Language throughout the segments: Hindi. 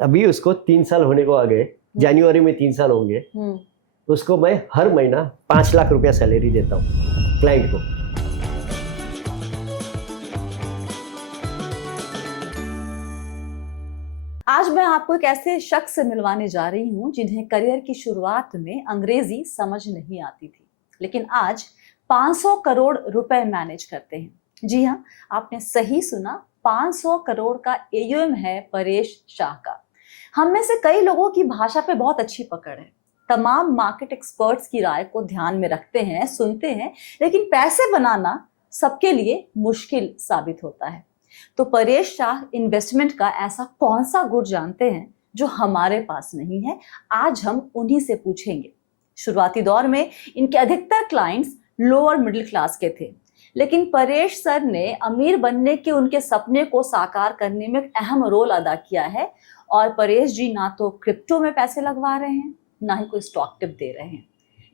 अभी उसको 3 साल होने को आ गए, जनवरी में 3 साल होंगे। उसको मैं हर महीना 5 लाख रुपया सैलरी देता हूँ क्लाइंट को। आज मैं आपको एक ऐसे शख्स से मिलवाने जा रही हूँ जिन्हें करियर की शुरुआत में अंग्रेजी समझ नहीं आती थी, लेकिन आज 500 करोड़ रुपए मैनेज करते हैं। जी हाँ, आपने सही सुना, 500 करोड़ का एयूएम है परेश शाह का। हम में से कई लोगों की भाषा पे बहुत अच्छी पकड़ है, तमाम मार्केट एक्सपर्ट्स की राय को ध्यान में रखते हैं, सुनते हैं, लेकिन पैसे बनाना सबके लिए मुश्किल साबित होता है। तो परेश शाह इन्वेस्टमेंट का ऐसा कौन सा गुण जानते हैं जो हमारे पास नहीं है? आज हम उन्हीं से पूछेंगे। शुरुआती दौर में इनके अधिकतर क्लाइंट्स लोअर मिडिल क्लास के थे, लेकिन परेश सर ने अमीर बनने के उनके सपने को साकार करने में एक अहम रोल अदा किया है। और परेश जी ना तो क्रिप्टो में पैसे लगवा रहे हैं, ना ही कोई स्टॉक टिप दे रहे हैं,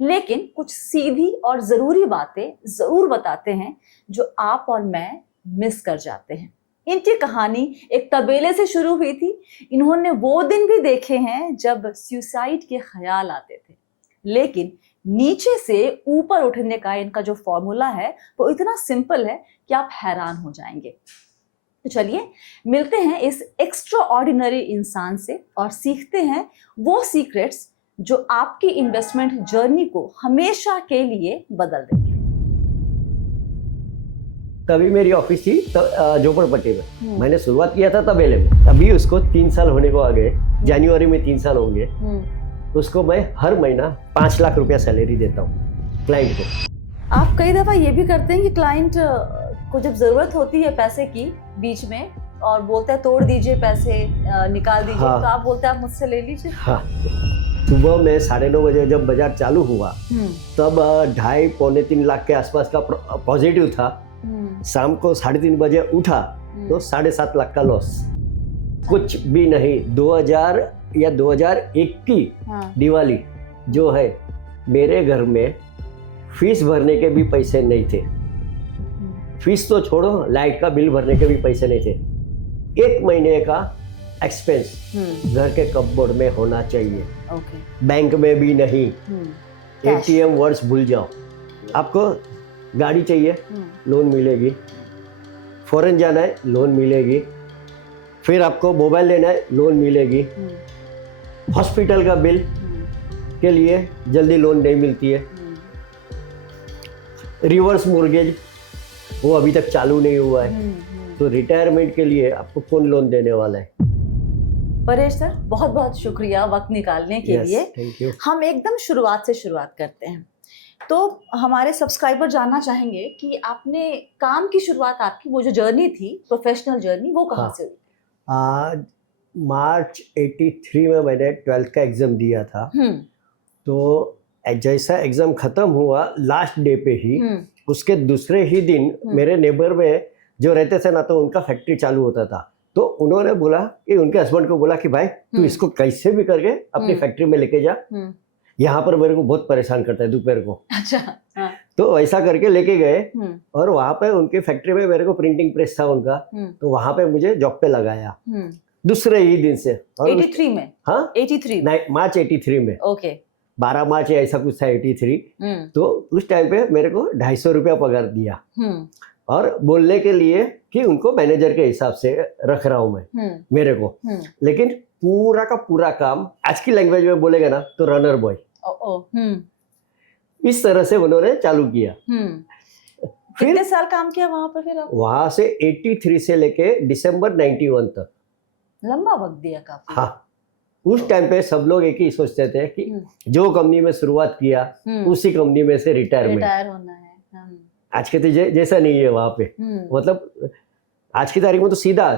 लेकिन कुछ सीधी और जरूरी बातें जरूर बताते हैं जो आप और मैं मिस कर जाते हैं। इनकी कहानी एक तबेले से शुरू हुई थी। इन्होंने वो दिन भी देखे हैं जब सुसाइड के ख्याल आते थे, लेकिन नीचे से ऊपर उठने का इनका जो फॉर्मूला है वो इतना सिंपल है कि आप हैरान हो जाएंगे। तो चलिए मिलते हैं इस एक्स्ट्रा ऑर्डिनरी इंसान से और सीखते हैं वो सीक्रेट्स जो आपकी इन्वेस्टमेंट जर्नी को हमेशा के लिए बदल देंगे। तभी मेरी ऑफिस थी झोपड़पट्टी में। मैंने शुरुआत किया था तबेले में। अभी उसको 3 साल होने को आ गए, जनवरी में 3 साल होंगे। उसको मैं हर महीना 5 लाख रुपया सैलरी देता हूँ क्लाइंट को। आप कई दफा ये भी करते हैं कि क्लाइंट को जब जरूरत होती है पैसे की बीच में और बोलते हैं तोड़ दीजिए पैसे, निकाल दीजिए। हाँ। तो आप बोलते हैं आप मुझसे ले लीजिए। हाँ, सुबह में 9:30 बजे जब बाजार चालू हुआ तब 2.5-3 लाख के आसपास का पॉजिटिव था। शाम को 3:30 बजे उठा तो 7.5 लाख का लॉस। कुछ भी नहीं। 2000 या 2001 की दिवाली जो है, मेरे घर में फीस भरने के भी पैसे नहीं थे। फीस तो छोड़ो, लाइट का बिल भरने के भी पैसे नहीं थे। 1 महीने का एक्सपेंस घर के कपबोर्ड में होना चाहिए। बैंक में भी नहीं। एटीएम वर्ड्स भूल जाओ। आपको गाड़ी चाहिए, लोन मिलेगी। फॉरेन जाना है, लोन मिलेगी। फिर आपको मोबाइल लेना है, लोन मिलेगी। हॉस्पिटल का बिल के लिए जल्दी लोन नहीं मिलती है। रिवर्स मोर्गेज वो अभी तक चालू नहीं हुआ है। तो रिटायरमेंट के लिए आपको कौन लोन देने वाला है? परेश सर, बहुत बहुत शुक्रिया वक्त निकालने के लिए। Thank you. हम एकदम शुरुआत से शुरुआत करते हैं। तो हमारे सब्सक्राइबर जानना चाहेंगे कि आपने काम की शुरुआत, आपकी वो जो जर्नी थी, प्रोफेशनल जर्नी, वो कहाँ से हुई? आज मार्च 83 में मैंने 12th का एग्ज़ाम दिया था। तो जैसा एग्ज़ाम ख़त्म हुआ लास्ट डे पे ही, उसके दूसरे ही दिन मेरे नेबर में जो रहते थे ना, तो उनका फैक्ट्री चालू होता था। तो उन्होंने बोला कि उनके हस्बैंड को बोला कि भाई तू इसको कैसे भी करके अपनी फैक्ट्री में लेके जा, यहाँ पर मेरे को बहुत परेशान करता है दोपहर को। अच्छा। हाँ। तो ऐसा करके लेके गए और वहाँ पे उनकी फैक्ट्री में मेरे को प्रिंटिंग प्रेस था उनका, तो वहाँ पे मुझे जॉब पे लगाया दूसरे ही दिन से। और 83 में? हाँ, 83 नहीं, मार्च 83 में। ओके। 12 मार्च या ऐसा कुछ था 83। तो उस टाइम पे मेरे को 250 रुपया पगार दिया और बोलने के लिए कि उनको मैनेजर के हिसाब से रख रहा हूँ मैं मेरे को। लेकिन पूरा का पूरा काम आज की लैंग्वेज में बोलेगा ना तो रनर बॉय। इस तरह से उन्होंने चालू किया। फिर कितने साल काम किया वहां पर? फिर वहां से 83 से लेके दिसंबर 91 तक। लंबा वक्त दिया काफी। हाँ, उस टाइम पे सब लोग एक ही सोचते थे कि जो कंपनी में शुरुआत किया उसी कंपनी में से रिटायर होना है। आज के तो जैसा नहीं है वहां पे। मतलब आज की तारीख में तो सीधा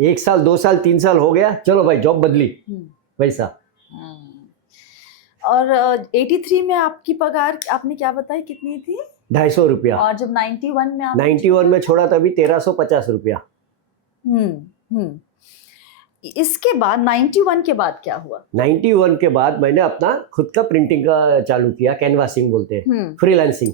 1 साल 2 साल 3 साल हो गया, चलो भाई जॉब बदली, वैसा। और 83 में आपकी पगार आपने क्या बताई कितनी थी? 250 रुपया। और जब 91 में 91 में छोड़ा तभी 1350 रुपया। इसके बाद 91 के बाद क्या हुआ? 91 के बाद मैंने अपना खुद का प्रिंटिंग का चालू किया, कैनवासिंग बोलते हैं, फ्रीलांसिंग।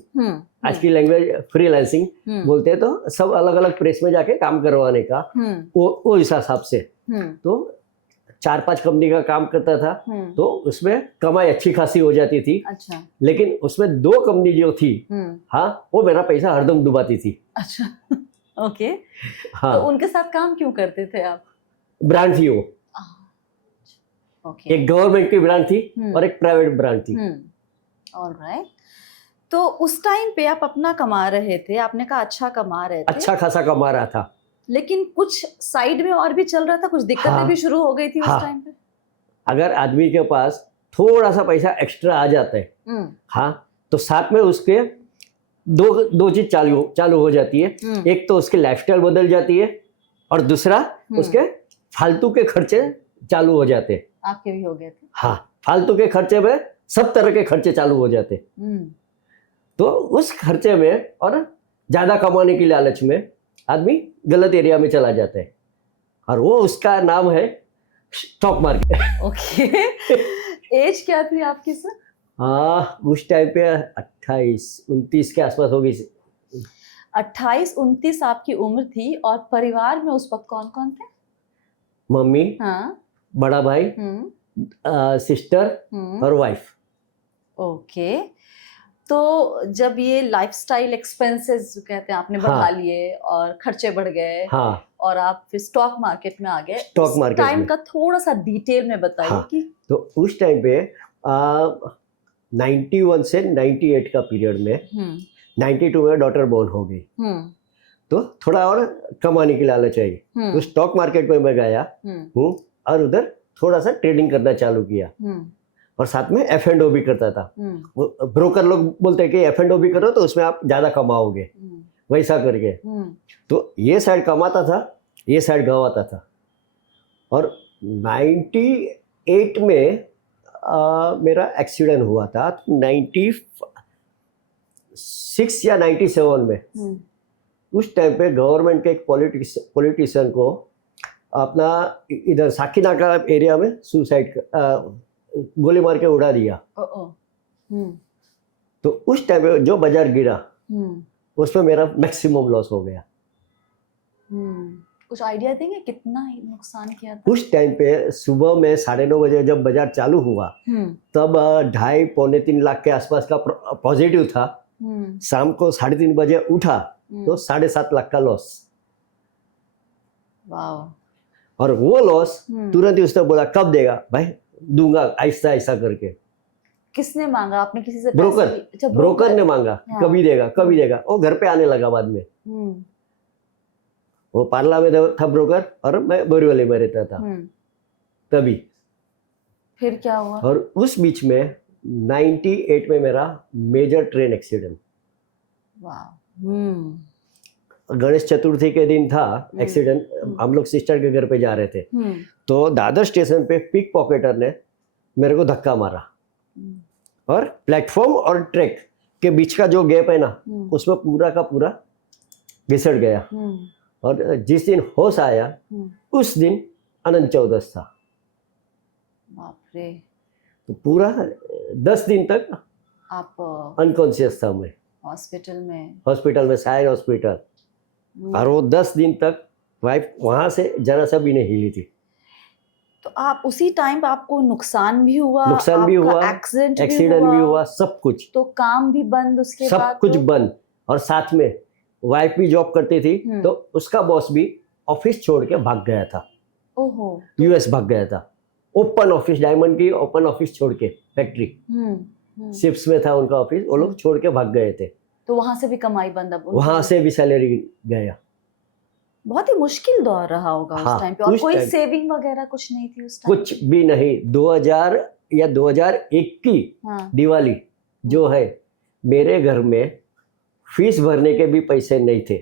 आज की लैंग्वेज फ्रीलांसिंग बोलते हैं। तो सब अलग अलग प्रेस में जाके काम करवाने का वो इस हिसाब से। तो 4-5 कंपनी का काम करता था, तो उसमें कमाई अच्छी खासी हो जाती थी। अच्छा। लेकिन उसमें 2 कंपनी जो थी, हाँ, वो मेरा पैसा हरदम डुबाती थी। अच्छा। ओके। हाँ, तो उनके साथ काम क्यों करते थे आप? ब्रांड थी वो, ओके। एक गवर्नमेंट की ब्रांड थी और एक प्राइवेट ब्रांड थी। ऑलराइट। तो उस टाइम पे आप अपना कमा रहे थे, आपने कहा अच्छा कमा रहे थे, अच्छा खासा कमा रहा था, लेकिन कुछ साइड में और भी चल रहा था, कुछ दिक्कतें हाँ, भी शुरू हो गई थी उस टाइम पे? अगर आदमी के पास थोड़ा सा पैसा एक्स्ट्रा आ जाता है, हाँ, तो साथ में उसके दो चीज चालू हो जाती है। एक तो उसकी लाइफस्टाइल बदल जाती है और दूसरा उसके फालतू के खर्चे चालू हो जाते हैं। आपके भी हो गए थे? हाँ, फालतू के खर्चे में सब तरह के खर्चे चालू हो जाते। तो उस खर्चे में और ज्यादा कमाने की लालच में आदमी गलत एरिया में चला जाता है, और वो उसका नाम है स्टॉक मार्केट। ओके। एज क्या थी आपकी सर? उस टाइम पे 28-29 के आसपास होगी। 28-29 आपकी उम्र थी, और परिवार में उस वक्त कौन कौन थे? मम्मी, हाँ, बड़ा भाई, सिस्टर और वाइफ। ओके। तो जब ये लाइफस्टाइल एक्सपेंसेस जो कहते हैं आपने बढ़ा लिए और खर्चे बढ़ गए, हाँ, और आप फिर स्टॉक मार्केट में आ गए, स्टॉक मार्केट टाइम में का थोड़ा सा डिटेल में बताइए। हाँ, कि तो उस टाइम पे 91 से 98 का पीरियड में 92 में डॉटर बोर्न हो गई, तो थोड़ा और कमाने की लालच आई, तो स्टॉक मार्केट में मैं गया हूँ और उधर थोड़ा सा ट्रेडिंग करना चालू किया, और साथ में F&O भी करता था। ब्रोकर लोग बोलते हैं कि F&O भी करो तो उसमें आप ज्यादा कमाओगे, वैसा करके। तो ये साइड कमाता था, ये साइड गंवाता था। और 98 में मेरा एक्सीडेंट हुआ था, 96 या 97 में। उस टाइम पे गवर्नमेंट के एक पॉलिटिशियन को अपना इधर साकीनाका एरिया में सुसाइड गोली मार के उड़ा दिया। तो उस टाइम पे जो बाजार गिरा उसमें मेरा मैक्सिमम लॉस हो गया। कुछ आइडिया देंगे कितना नुकसान किया था? उस टाइम पे सुबह में 9:30 बजे जब बाजार चालू हुआ तब 2.5-3 लाख के आसपास का पॉजिटिव था। शाम को 3:30 बजे उठा तो 7.5 लाख का लॉस। और वो लॉस तुरंत ही उसने बोला कब देगा भाई, दूंगा आहिस्ता आहिस्ता करके। किसने मांगा? आपने किसी से? ब्रोकर ने मांगा। हाँ। कभी देगा कभी देगा। वो घर पे आने लगा बाद में। वो पार्ला में था ब्रोकर और मैं बोरीवली में रहता था तभी। फिर क्या हुआ? और उस बीच में 98 में मेरा major train accident. Ganesh Chaturthi के दिन था एक्सीडेंट। हम लोग सिस्टर के घर पे जा रहे थे, तो दादर स्टेशन पे पिक पॉकेटर ने मेरे को धक्का मारा, और प्लेटफॉर्म और ट्रैक के बीच का जो गैप है ना, उसमें पूरा का पूरा घिसट गया। और जिस दिन होश आया उस दिन अनंत चौदस था। बाप रे। तो पूरा 10 दिन तक आप अनकॉन्शियस था मैं हॉस्पिटल में सायर हॉस्पिटल। और वो 10 दिन तक वाइफ वहां से जरा सा भी नहीं हिली थी। तो आप उसी टाइम पे आपको नुकसान भी हुआ, एक्सीडेंट भी हुआ, सब कुछ। तो काम भी बंद, उसके सब बाद कुछ बंद। और साथ में वाइफ भी जॉब करती थी, तो उसका बॉस भी ऑफिस छोड़ के भाग गया था। ओहो। यूएस भाग गया था। ओपन ऑफिस, डायमंड की ओपन ऑफिस छोड़ के, फैक्ट्री शिप्स में था उनका ऑफिस, वो लोग छोड़ के भाग गए थे। तो वहां से भी कमाई बंद। अब वहां से भी सैलरी गया। बहुत ही मुश्किल दौर रहा होगा उस टाइम पे। और कोई सेविंग वगैरह कुछ नहीं थी उस टाइम? कुछ भी नहीं। 2000 या 2001 की दिवाली जो है, मेरे घर में फीस भरने के भी पैसे नहीं थे।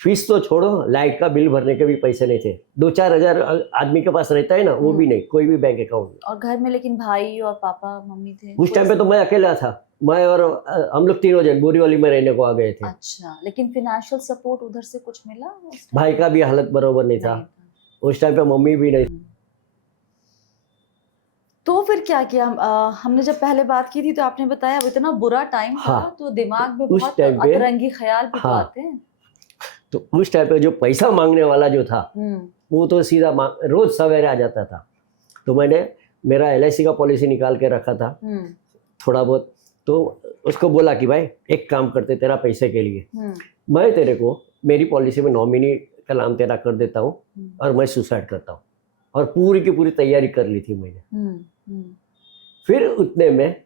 फीस तो छोड़ो, लाइट का बिल भरने के भी पैसे नहीं थे। 2-4 हजार आदमी के पास रहता है ना, वो भी नहीं, कोई भी बैंक अकाउंट। और घर में लेकिन भाई और पापा मम्मी थे? उस टाइम पे तो मैं अकेला था। मैं और हम लोग तीनों जन बोरीवली में रहने को आ गए थे। अच्छा, लेकिन फाइनेंशियल सपोर्ट उधर से कुछ मिला? भाई का भी हालत बराबर नहीं था उस टाइम पे, मम्मी भी नहीं। तो फिर क्या किया? हमने जब पहले बात की थी तो आपने बताया इतना बुरा टाइम था, तो दिमाग में बहुत अतरंगी ख्याल भी आते हैं। तो उस टाइम पे जो पैसा मांगने वाला जो था, वो तो सीधा रोज सवेरे आ जाता था। तो मैंने मेरा LIC का पॉलिसी निकाल के रखा था थोड़ा बहुत। तो उसको बोला कि भाई एक काम करते तेरा पैसे के लिए, मैं तेरे को मेरी पॉलिसी में नॉमिनी का नाम तेरा कर देता हूँ और मैं सुसाइड करता हूँ। और पूरी की पूरी तैयारी कर ली थी मैंने। फिर उतने में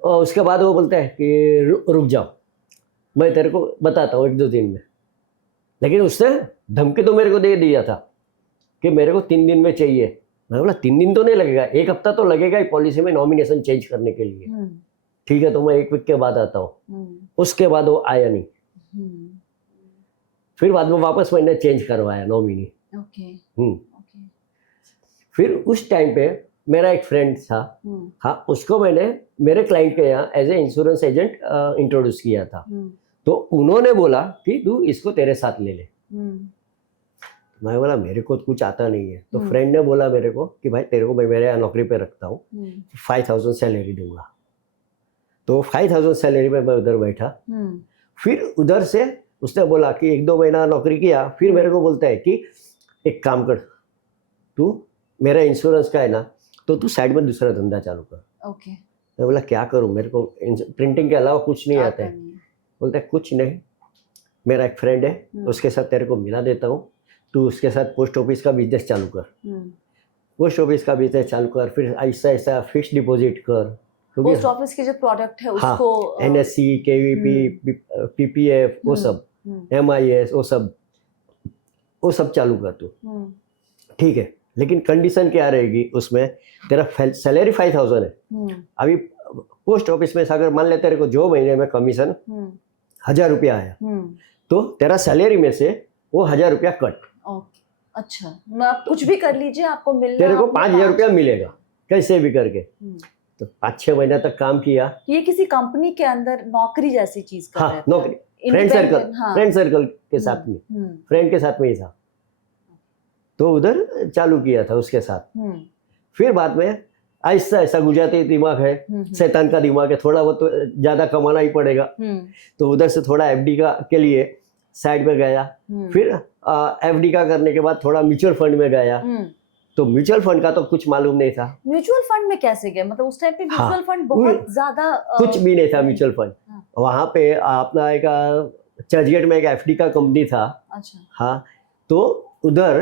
और उसके बाद वो बोलता है कि रुक जाओ, मैं तेरे को बताता हूँ 1-2 दिन में। लेकिन उसने धमकी तो मेरे को दे दिया था कि मेरे को 3 दिन में चाहिए। मैं बोला 3 दिन तो नहीं लगेगा, 1 हफ्ता तो लगेगा ही पॉलिसी में नॉमिनेशन चेंज करने के लिए। ठीक है, तो मैं 1 वीक के बाद आता हूँ। उसके बाद वो आया नहीं। फिर बाद में वापस मैंने चेंज करवाया नॉमिनी। फिर उस टाइम पे मेरा एक फ्रेंड था, हाँ, उसको मैंने मेरे क्लाइंट के यहाँ as a insurance agent introduce किया था। तो उन्होंने बोला कि तू इसको तेरे साथ ले ले। मैं बोला मेरे को कुछ आता नहीं है। तो फ्रेंड ने बोला मेरे को कि भाई तेरे को मैं मेरे यहाँ नौकरी पे रखता हूँ, 5,000 सैलरी दूंगा। तो 5,000 सैलरी में मैं उधर बैठा। फिर उधर से उसने बोला कि 1-2 महीना नौकरी किया। फिर मेरे को बोलता है कि एक काम कर, तू मेरा इंश्योरेंस का है ना, तो तू साइड में दूसरा धंधा चालू कर। ओके। मैं बोला क्या करूं, मेरे को प्रिंटिंग के अलावा कुछ नहीं आता है। बोलता है कुछ नहीं, मेरा एक फ्रेंड है, उसके साथ तेरे को मिला देता हूँ, तू उसके साथ पोस्ट ऑफिस का बिजनेस चालू कर। पोस्ट ऑफिस का बिजनेस चालू कर, फिर ऐसा ऐसा फिक्स डिपॉजिट कर। पोस्ट ऑफिस के जो प्रोडक्ट है उसको NSC, KVP, PPF, वो सब, MIS, वो सब चालू कर तू। ठीक है, लेकिन कंडीशन क्या रहेगी उसमें, तेरा सैलरी 5,000 है। अभी पोस्ट ऑफिस में अगर मान ले तेरे को जो महीने में कमीशन 1,000 रुपया आया, तो तेरा सैलरी में से वो 1,000 रुपया कट। अच्छा, आप कुछ भी कर लीजिए, आपको मिलना, तेरे को 5,000 रुपया मिलेगा कैसे भी करके। तो 5-6 महीना तक काम किया। ये किसी कंपनी के अंदर नौकरी जैसी चीज कर रहे थे? नौकरी फ्रेंड सर्कल के साथ में, फ्रेंड के साथ में ही था। तो उधर चालू किया था उसके साथ। फिर बाद में ऐसा ऐसा गुजराती दिमाग है, शैतान का दिमाग है, थोड़ा बहुत तो ज्यादा कमाना ही पड़ेगा। तो उधर से थोड़ा FD का के लिए साइड में गया। फिर FD का करने के बाद थोड़ा म्यूचुअल फंड में गया। तो म्यूचुअल फंड का तो कुछ मालूम नहीं था। म्यूचुअल फंड में कैसे गए? मतलब उस टाइम पे म्यूचुअल फंड बहुत ज्यादा कुछ भी नहीं था म्यूचुअल फंड। वहाँ पे अपना एक चर्चगेट में एक FD का कंपनी था। अच्छा। हाँ, तो उधर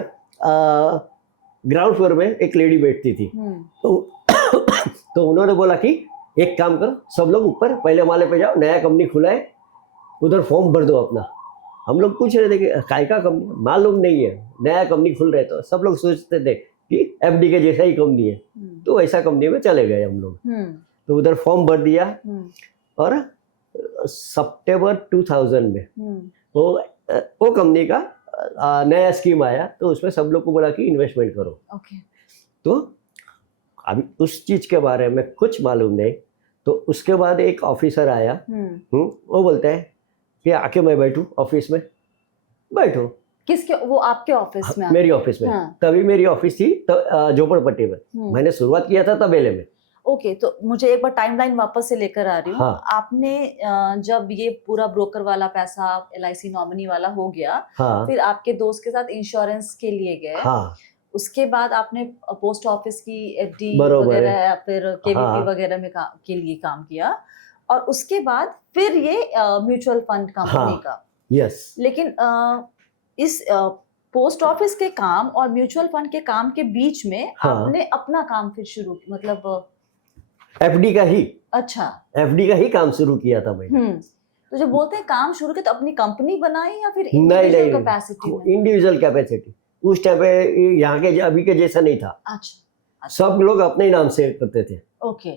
ग्राउंड फ्लोर में एक लेडी बैठती थी। तो उन्होंने बोला कि एक काम करो, सब लोग ऊपर पहले माले पे जाओ, नया कंपनी खुला है, उधर फॉर्म भर दो अपना। हम लोग पूछ रहे थे कि काय का कंपनी, मालूम नहीं है, नया कंपनी खुल रहे। तो सब लोग सोचते थे कि FD के जैसा ही कंपनी है। तो ऐसा कंपनी में चले गए हम लोग। तो उधर फॉर्म भर दिया और सितंबर 2000 में वो कंपनी का नया स्कीम आया। तो उसमें सब लोग को बोला कि इन्वेस्टमेंट करो। तो अभी उस चीज के बारे में कुछ मालूम नहीं। तो उसके बाद एक ऑफिसर आया, वो बोलता है कि आके मैं बैठूं ऑफिस में। बैठो। किसके? वो आपके ऑफिस में? मेरी ऑफिस में। हाँ। तभी मेरी ऑफिस थी झोपड़पट्टी में। मैंने शुरुआत किया था तबेले में। ओके, तो मुझे एक बार टाइमलाइन वापस से लेकर आ रही हूँ। हाँ। आपने जब ये पूरा ब्रोकर वाला पैसा LIC नॉमिनी वाला हो गया, हाँ। फिर आपके दोस्त के साथ इंश्योरेंस के लिए गए। हाँ। उसके बाद आपने पोस्ट ऑफिस की FD वगैरह या फिर KVP वगैरह में के लिए काम किया, और उसके बाद फिर ये म्यूचुअल फंड कंपनी का। यस। लेकिन इस पोस्ट ऑफिस के काम और म्यूचुअल फंड के काम के बीच में आपने अपना काम फिर शुरू, मतलब FD का ही। अच्छा, FD का ही काम शुरू किया था मैंने। तो जब बोलते हैं काम शुरू किया, तो अपनी कंपनी बनाई या फिर इंडिविजुअल कैपेसिटी? Individual capacity. उस टाइम पे यहाँ के अभी के जैसा नहीं था। अच्छा। सब लोग अपने नाम से करते थे। ओके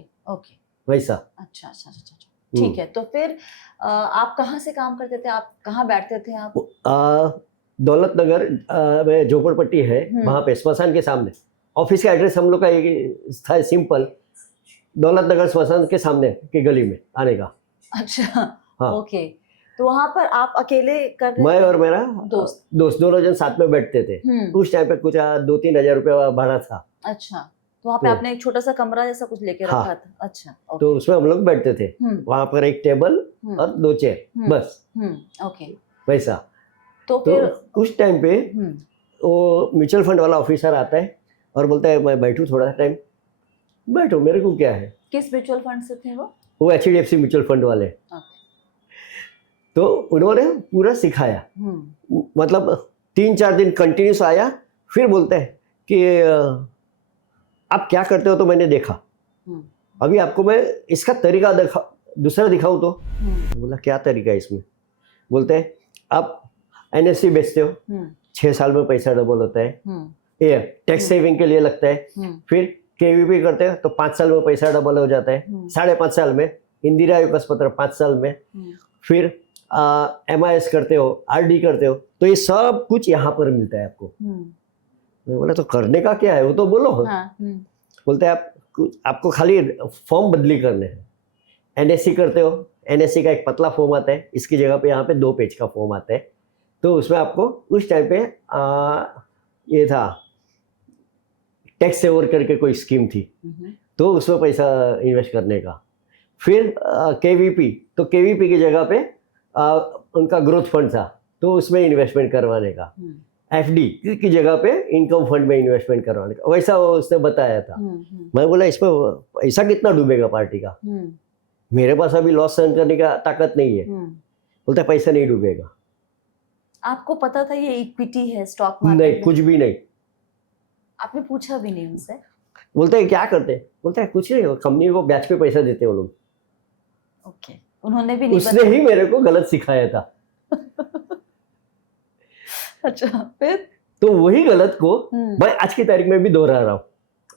वैसा। अच्छा। ठीक है, तो फिर आप कहाँ से काम करते थे? आप कहाँ बैठते थे आप? दौलत नगर में झोपड़पट्टी है, वहाँ पे स्मशान के सामने। ऑफिस का एड्रेस हम लोग का था सिंपल, दौलत नगर स्मशान के सामने की गली में आने का। अच्छा। हाँ। ओके, तो वहाँ पर आप अकेले कर रहे? मैं और मेरा दोस्त दोनों जन साथ में बैठते थे। उस टाइम पे कुछ 2-3 हजार रुपया भाड़ा था। अच्छा, तो वहाँ पे आपने एक छोटा सा कमरा जैसा कुछ लेके रखा था? अच्छा। तो उसमें हम लोग बैठते थे। वहाँ पर एक टेबल और 2 चेयर, बस। ओके, वैसा। तो फिर उस टाइम पे वो म्यूचुअल फंड वाला ऑफिसर आता है और बोलता है मैं बैठूं थोड़ा टाइम। बैठो, मेरे को क्या है। किस म्यूचुअल फंड से थे वो HDFC म्यूचुअल फंड वाले। ओके। तो उन्होंने पूरा सिखाया, मतलब 3-4 दिन कंटिन्यूस आया। फिर बोलते हैं कि आप क्या करते हो तो मैंने देखा, अभी आपको मैं इसका तरीका दूसरा दिखाऊं तो। बोला क्या तरीका है इसमें। बोलते हैं आप NSE बेचते हो, 6 साल में पैसा डबल होता है, ये टैक्स सेविंग के लिए लगता है। फिर KVP करते हो तो 5 साल में पैसा डबल हो जाता है, 5.5 साल में। इंदिरा विकास पत्र 5 साल में। फिर MIS करते हो, RD करते हो, तो ये सब कुछ यहाँ पर मिलता है आपको। मैं बोला तो करने का क्या है वो तो बोलो। बोलते हैं आपको खाली फॉर्म बदली करने हैं। NSE करते हो, NSE का एक पतला फॉर्म आता है, इसकी जगह पे यहाँ पे 2 पेज का फॉर्म आता है। तो उसमें आपको उस टाइम पे ये था टैक्स सेवर करके कोई स्कीम थी, तो उसमें पैसा इन्वेस्ट करने का। फिर KVP, तो KVP की जगह पे उनका ग्रोथ फंड था, तो उसमें इन्वेस्टमेंट करवाने का। FD की जगह पे इनकम फंड में इन्वेस्टमेंट करवाने का, वैसा वो उसने बताया था। मैं बोला इसमें पैसा कितना डूबेगा पार्टी का, मेरे पास अभी लॉस सहन करने का ताकत नहीं है। बोलता है पैसा नहीं डूबेगा। आपको पता था ये इक्विटी है स्टॉक मार्केट नहीं, कुछ भी नहीं। आपने पूछा भी नहीं उनसे? बोलते हैं क्या करते हैं, बोलता है कुछ नहीं, कंपनी को ब्याज पे पैसा देते हैं वो लोग। ओके, उन्होंने भी नहीं उसने ही मेरे को गलत सिखाया था। अच्छा, फिर तो वही गलत को मैं आज की तारीख में भी दोहरा रहा हूँ।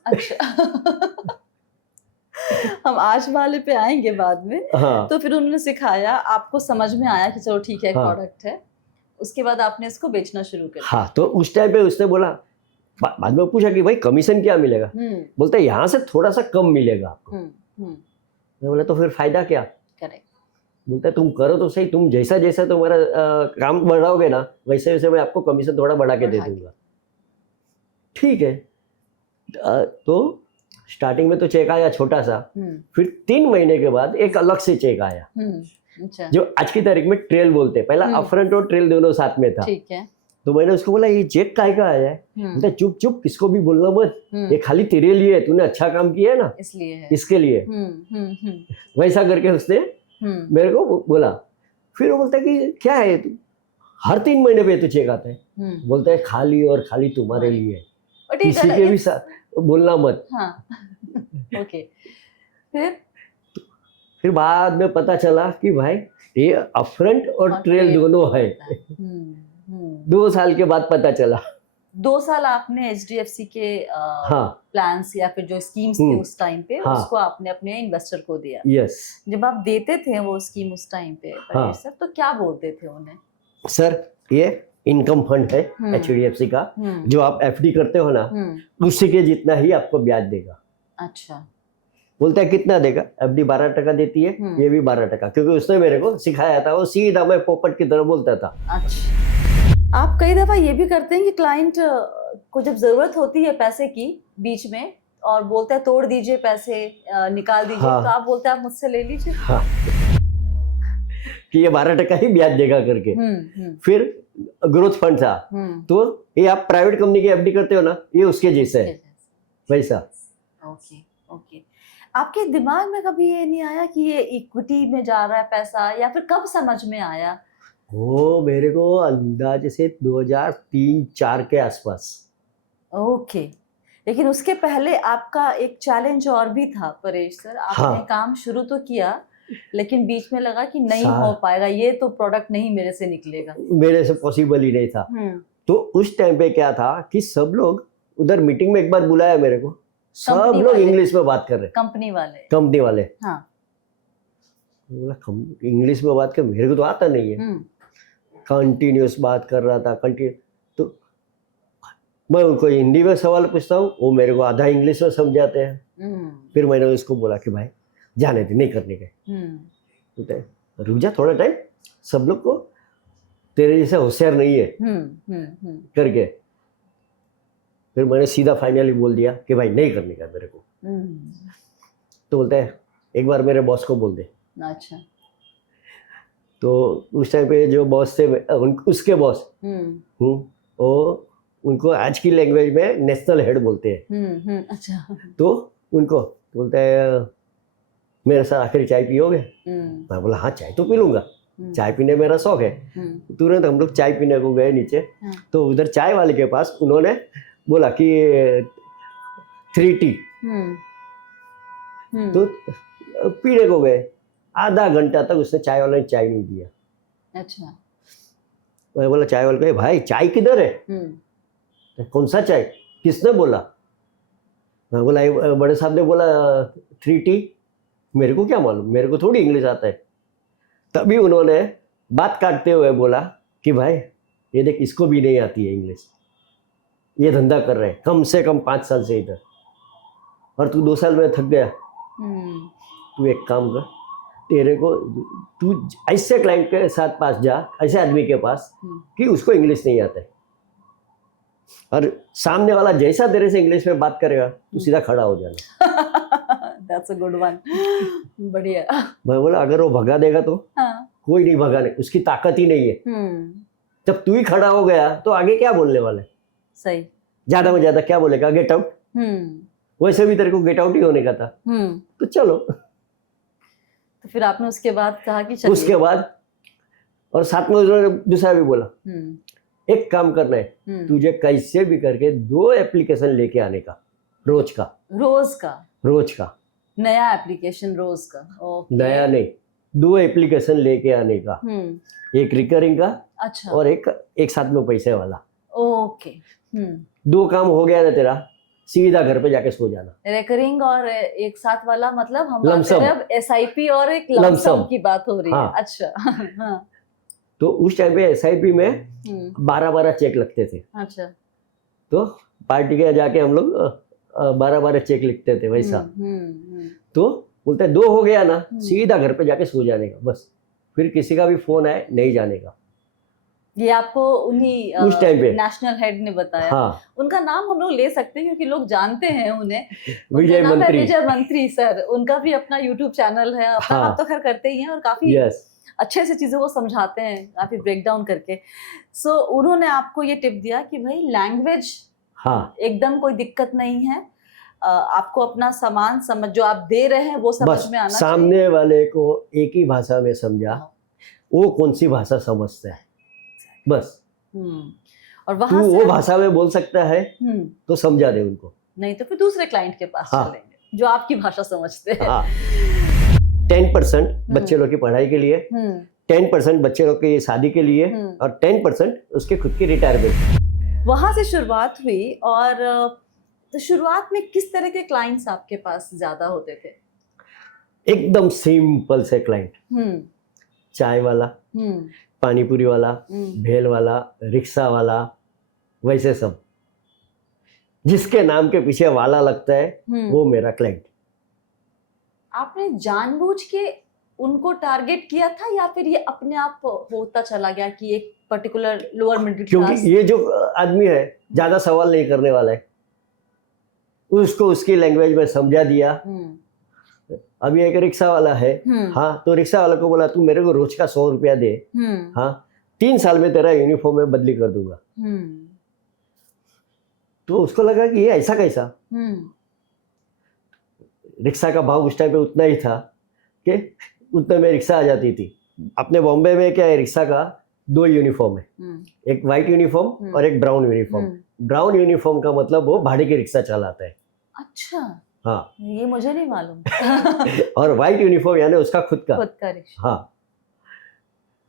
अच्छा। हम आज वाले पे आएंगे बाद में। हाँ। तो फिर उन्होंने सिखाया, आपको समझ में आया कि चलो ठीक है, हाँ। प्रोडक्ट है। उसके बाद आपने इसको बेचना शुरू कर दिया। हाँ, तो उस टाइम पे उसने बोला, बाद में पूछा कि भाई कमीशन क्या मिलेगा। बोलता है यहाँ से थोड़ा सा कम मिलेगा आपको। मैं बोला तो फिर फायदा क्या। करेक्ट। बोलता है तुम करो तो सही, तुम जैसा जैसा तुम्हारा काम बढ़ाओगे ना, वैसे वैसे मैं आपको कमीशन थोड़ा बढ़ा के दे दूंगा। ठीक है। तो स्टार्टिंग में तो चेक आया छोटा सा, फिर 3 महीने के बाद एक अलग से चेक आया। अच्छा। जो आज की तारीख में ट्रेल बोलते हैं, पहला अपफ्रंट और ट्रेल दोनों साथ में था। ठीक है। तो मैंने उसको बोला ये चेक काहे का आया है। बोलता चुप चुप, किसको भी बोलना मत, ये खाली तेरे लिए है, तूने अच्छा काम किया है ना, इसलिए है, इसके लिए। वैसा करके उसने मेरे को बोला। फिर वो बोलता है कि क्या है तू, हर 3 महीने पे तो चेक आता है। बोलता है खाली और खाली तुम्हारे लिए, किसी के भी साथ बोलना मत। हाँ। ओके। फिर बाद में पता चला कि भाई ये अपफ्रंट और ट्रेल दोनों है। 2 साल के बाद पता चला। 2 साल आपने HDFC के प्लान्स या फिर जो स्कीम्स थे उस टाइम पे, उसको आपने अपने इन्वेस्टर को दिया। यस। जब आप देते थे वो स्कीम उस टाइम पे सर, तो क्या बोलते थे उन्हें? सर ये इनकम फंड है HDFC का, जो आप FD करते हो ना, उसी के जितना ही आपको ब्याज देगा। अच्छा। बोलता है कितना देगा, FD 12% देती है, ये भी 12%, क्योंकि उसने मेरे को सिखाया था। वो सीधा मैं पोपट की तरह बोलता था। अच्छा। आप कई दफा ये भी करते हैं कि क्लाइंट को जब जरूरत होती है पैसे की बीच में, और बोलते हैं तोड़ दीजिए पैसे, निकाल दीजिए। हाँ। तो आप बोलते हैं आप मुझसे ले लीजिए। हाँ। कि ये 12% ही ब्याज देगा करके। फिर ग्रोथ फंड था, तो ये आप प्राइवेट कंपनी की FD करते हो ना, ये उसके जैसे है वैसा। Okay okay. आपके दिमाग में कभी ये नहीं आया कि ये इक्विटी में जा रहा है पैसा, या फिर कब समझ में आया? वो मेरे को अंदाजे से 2003-4 के आसपास। ओके। लेकिन उसके पहले आपका एक चैलेंज और भी था परेश सर। आपने काम शुरू तो किया, लेकिन बीच में लगा कि नहीं हो पाएगा, ये तो प्रोडक्ट नहीं मेरे से निकलेगा, मेरे से पॉसिबल ही नहीं था। तो उस टाइम पे क्या था कि सब लोग उधर मीटिंग में एक बार बुलाया मेरे को, सब लोग इंग्लिश में बात कर रहे, कंपनी वाले। हाँ। इंग्लिश में बात कर, मेरे को तो आता नहीं है। कंटिन्यूस बात कर रहा था, तो मैं उनको हिंदी में सवाल पूछता हूँ, वो मेरे को आधा इंग्लिश में समझाते हैं। फिर मैंने उसको बोला कि भाई जाने दे, नहीं करने के। रुक जा थोड़ा टाइम, सब लोग को तेरे जैसे होशियार नहीं है करके। फिर मैंने सीधा फाइनली बोल दिया कि भाई नहीं करने का मेरे को। तो बोलता है एक बार मेरे बॉस को बोल दे। अच्छा। तो उस टाइम पे जो बॉस थे, उसके बॉस, वो उनको आज की लैंग्वेज में नेशनल हेड बोलते हैं। अच्छा। तो उनको बोलता है मेरे साथ आखिरी चाय पियोगे? मैं बोला हाँ चाय तो पी लूँगा, चाय पीने मेरा शौक है। तुरंत हम लोग चाय पीने को गए नीचे। तो उधर चाय वाले के पास उन्होंने बोला कि 3 टी। तो पीने को गए, आधा घंटा तक उसने चाय वाले ने चाय नहीं दिया। अच्छा। मैं बोला चाय वाले को भाई चाय किधर है? कौन सा चाय? किसने बोला? मैं बोला बड़े साहब ने बोला 3 टी। मेरे को क्या मालूम, मेरे को थोड़ी इंग्लिश आता है। तभी उन्होंने बात काटते हुए बोला कि भाई ये देख इसको भी नहीं आती है इंग्लिश, ये धंधा कर रहे हैं कम से कम 5 साल से इधर, और तू 2 साल में थक गया। तू एक काम कर, तेरे को तू ऐसे क्लाइंट के साथ पास जा, ऐसे आदमी के पास कि उसको इंग्लिश नहीं आता है, और सामने वाला जैसा तेरे से इंग्लिश में बात करेगा तू सीधा खड़ा हो जाना। That's a good one. बढ़िया। मैं बोला अगर वो भगा देगा तो? हाँ। कोई नहीं भगाने, उसकी ताकत ही नहीं है। जब तू ही खड़ा हो गया तो आगे क्या बोलने वाले? सही। ज्यादा में ज्यादा क्या बोलेगा? Get out. वैसे भी तेरे को गेट आउट ही होने का था। तो चलो। तो फिर आपने उसके बाद कहा कि चलिए। उसके बाद और साथ में उन्होंने दूसरा भी बोला एक काम करना है, तुझे कैसे भी करके 2 एप्लीकेशन लेके आने का, रोज का। रोज का नया एप्लीकेशन रोज का? ओके। नया नहीं, 2 एप्लीकेशन लेके आने का। एक रिकरिंग का। अच्छा। और एक साथ में पैसे वाला। ओके। 2 काम हो गया ना तेरा, सीधा घर पे जाके सो जाना। रिकरिंग और एक साथ वाला मतलब हम बात लमसम। कर रहे हैं अब एसआईपी और एक लमसम की बात हो रही है। हाँ। अच्छा। हाँ। तो उस टाइम पे एसआईपी में 12-12 चेक लगते थे। अच्छा। तो पार्टी के जाके हम लोग 12-12 चेक लिखते थे वैसा। तो बोलते 2 हो गया ना, सीधा घर पे जाके सो जाने का बस, फिर किसी का भी फोन आए नहीं जाने का। ये आपको उन्हीं उस टाइम पे नेशनल हेड ने बताया? हाँ। उनका नाम हम लोग ले सकते हैं क्योंकि लोग जानते हैं उन्हें। विजय मंत्री। विजय मंत्री सर, उनका भी अपना यूट्यूब चैनल है, अपना हाँ। आप तो खैर करते ही हैं और काफी अच्छे से चीजों को समझाते हैं, काफी ब्रेक डाउन करके। सो उन्होंने आपको ये टिप दिया कि भाई लैंग्वेज एकदम कोई दिक्कत नहीं है, आपको अपना सामान समझ जो आप दे रहे हैं वो समझ में आना चाहिए। सामने वाले को एक ही भाषा में समझा, वो कौन सी भाषा समझता है बस। और वहां तू वो भाषा में बोल सकता है तो समझा दे उनको, नहीं तो फिर दूसरे क्लाइंट के पास चलेंगे जो आपकी भाषा समझते हैं। 10% बच्चे लोग की पढ़ाई के लिए, 10% बच्चे लोग की शादी के लिए, और 10% उसके खुद की रिटायरमेंट। वहां से शुरुआत हुई। और तो शुरुआत में किस तरह के क्लाइंट्स आपके पास ज्यादा होते थे? एकदम सिंपल से क्लाइंट, चाय वाला, पानीपुरी वाला, भेल वाला, रिक्शा वाला, वैसे सब जिसके नाम के पीछे वाला लगता है वो मेरा क्लाइंट। आपने जानबूझ के उनको टारगेट किया था या फिर ये अपने आप होता चला गया कि एक पर्टिकुलर लोअर मिडिल क्लास? क्योंकि ये जो आदमी है ज्यादा सवाल नहीं करने वाला है, उसको उसकी लैंग्वेज में समझा दिया। अभी एक रिक्शा वाला है, हाँ, तो रिक्शा वाला को बोला तू मेरे को रोज का 100 रुपया दे, हाँ 3 साल में तेरा यूनिफॉर्म में बदली कर दूंगा। तो उसको लगा कि ये ऐसा कैसा। रिक्शा का भाव उस टाइम पे उतना ही था कि उतने में रिक्शा आ जाती थी। अपने बॉम्बे में क्या है, रिक्शा का 2 यूनिफॉर्म है, एक वाइट यूनिफॉर्म और एक ब्राउन यूनिफॉर्म। ब्राउन यूनिफॉर्म का मतलब वो भाड़े की रिक्शा चलाता है। अच्छा, हाँ, ये मुझे नहीं मालूम। और वाइट यूनिफॉर्म यानी उसका खुद का रिक्शा। हाँ,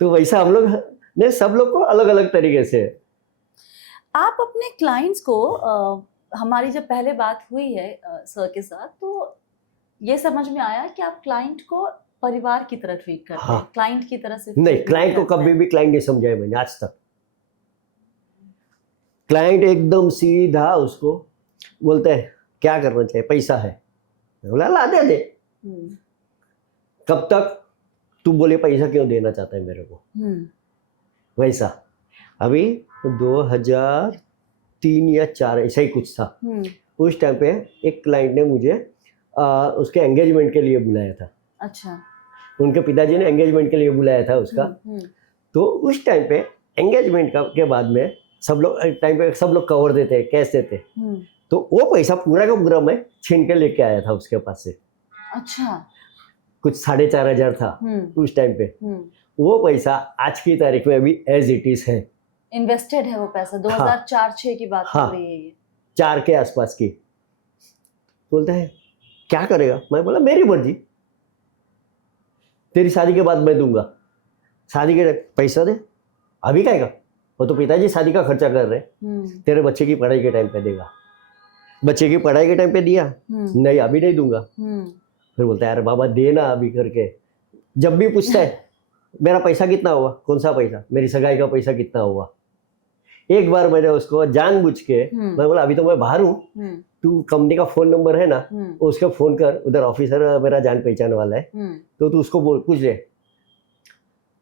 तो वैसा हम लोग ने सब लोग को अलग अलग तरीके से। आप अपने क्लाइंट्स को हमारी जब पहले बात हुई है सर के साथ, तो ये समझ में आया कि आप क्लाइंट को परिवार की तरह ट्रीट करते हैं, क्लाइंट की तरह से नहीं। क्लाइंट को कभी भी क्लाइंट नहीं समझाया मैंने आज तक। क्लाइंट एकदम सीधा उसको बोलते हैं क्या करना चाहिए, पैसा है, बोला ला दे। कब तक तू बोले पैसा क्यों देना चाहता है मेरे को, वैसा। अभी 2003 या 4 ऐसा ही कुछ था। उस टाइम पे एक क्लाइंट ने मुझे उसके एंगेजमेंट के लिए बुलाया था। अच्छा। उनके पिताजी ने एंगेजमेंट के लिए बुलाया था उसका। तो उस टाइम पे एंगेजमेंट के बाद में सब लोग टाइम पे सब लोग कवर देते, कैश देते, तो वो पैसा पूरा का पूरा मैं छीन के लेके आया था उसके पास से। अच्छा। कुछ 4,500 था उस टाइम पे। वो पैसा आज की तारीख में अभी एज इट इज है, इन्वेस्टेड है वो पैसा। 2004-06 की बात हो रही है ये। 4 के आसपास की। बोलता है क्या करेगा? मैं बोला मेरी मर्जी, तेरी शादी के बाद मैं दूंगा, शादी के पैसा दे, अभी क्या? वो तो पिताजी शादी का खर्चा कर रहे, तेरे बच्चे की पढ़ाई के टाइम पे देगा। बच्चे की पढ़ाई के टाइम पे दिया, नहीं अभी नहीं दूंगा। फिर बोलता है यार बाबा देना अभी करके। जब भी पूछता है मेरा पैसा कितना हुआ, कौन सा पैसा, मेरी सगाई का पैसा कितना हुआ। एक बार मैंने उसको जानबूझ के, मैं बोला अभी तो मैं बाहर हूँ, तू कंपनी का फोन नंबर है ना, उसको फोन कर, उधर ऑफिसर मेरा जान पहचान वाला है, तो तू उसको बोल, पूछ ले।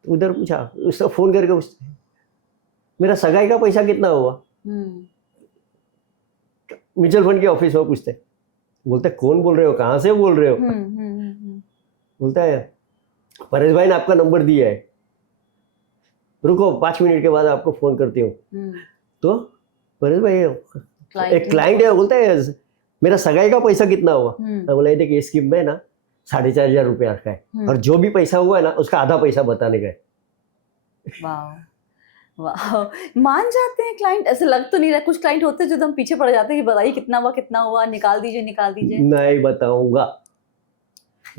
उधर पूछा, उसको फोन करके पूछते मेरा सगाई का पैसा कितना हुआ। म्यूचुअल फंड के ऑफिस में पूछते, बोलते कौन बोल रहे हो, कहाँ से बोल रहे हो? बोलता है परेश भाई ने आपका नंबर दिया है, रुको 5 मिनट के बाद आपको फोन करती हूँ। तो परेश भाई एक क्लाइंट है, बोलता है मेरा सगाई का पैसा कितना हुआ। मैं बोला देखिए ये स्कीम में ना 4,500 रुपया रखा है, और जो भी पैसा हुआ है ना उसका आधा पैसा बताने का है। वाह वाह, मान जाते हैं क्लाइंट? ऐसे लग तो नहीं रहा। कुछ क्लाइंट होते हैं जो एकदम पीछे पड़ जाते हैं कि बताइए कितना हुआ, निकाल दीजिए निकाल दीजिए। नहीं बताऊंगा,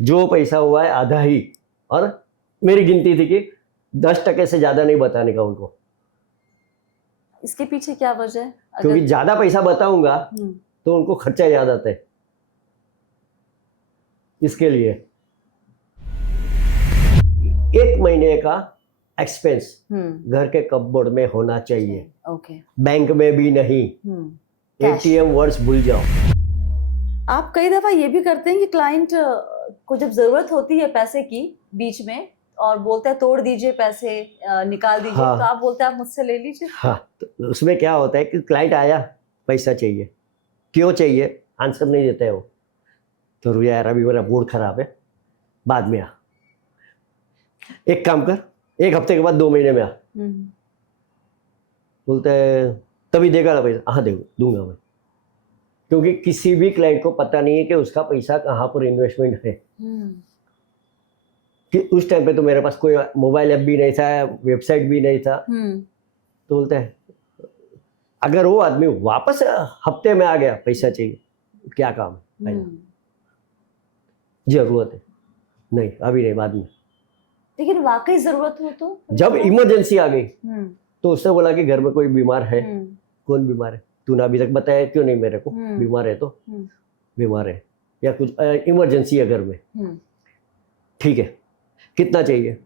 जो पैसा हुआ है आधा ही, और मेरी गिनती थी कि 10% से ज्यादा नहीं बताने का उनको। इसके पीछे क्या वजह है? क्योंकि ज्यादा पैसा बताऊंगा तो उनको खर्चा याद आता है, इसके लिए 1 महीने का एक्सपेंस घर के कपबोर्ड में होना चाहिए। ओके। बैंक में भी नहीं, ATM वर्ड्स भूल जाओ। आप कई दफा ये भी करते हैं कि क्लाइंट को जब जरूरत होती है पैसे की बीच में, और बोलते हैं तोड़ दीजिए पैसे, निकाल दीजिए, हाँ, तो आप बोलते हैं आप मुझसे ले लीजिए। हाँ, तो उसमें क्या होता है कि क्लाइंट आया, पैसा चाहिए, क्यों चाहिए आंसर नहीं देते हो, तो रुया यार अभी मेरा मूड खराब है, बाद में आ। एक काम कर, 1 हफ्ते के बाद 2 महीने में आ। बोलते हैं तभी देगा ना पैसा? हाँ दूंगा मैं। क्योंकि किसी भी क्लाइंट को पता नहीं है कि उसका पैसा कहाँ पर इन्वेस्टमेंट है। कि उस टाइम पे तो मेरे पास कोई मोबाइल ऐप भी नहीं था, वेबसाइट भी नहीं था। तो बोलते हैं अगर वो आदमी वापस हफ्ते में आ गया, पैसा चाहिए, क्या काम है? जरूरत है, नहीं अभी नहीं, बाद में। लेकिन वाकई जरूरत हो तो? जब इमरजेंसी आ गई तो उसने बोला कि घर में कोई बीमार है। कौन बीमार है? तूने अभी तक बताया क्यों नहीं मेरे को? बीमार है तो बीमार है, या कुछ इमरजेंसी है घर में, ठीक है, कितना चाहिए?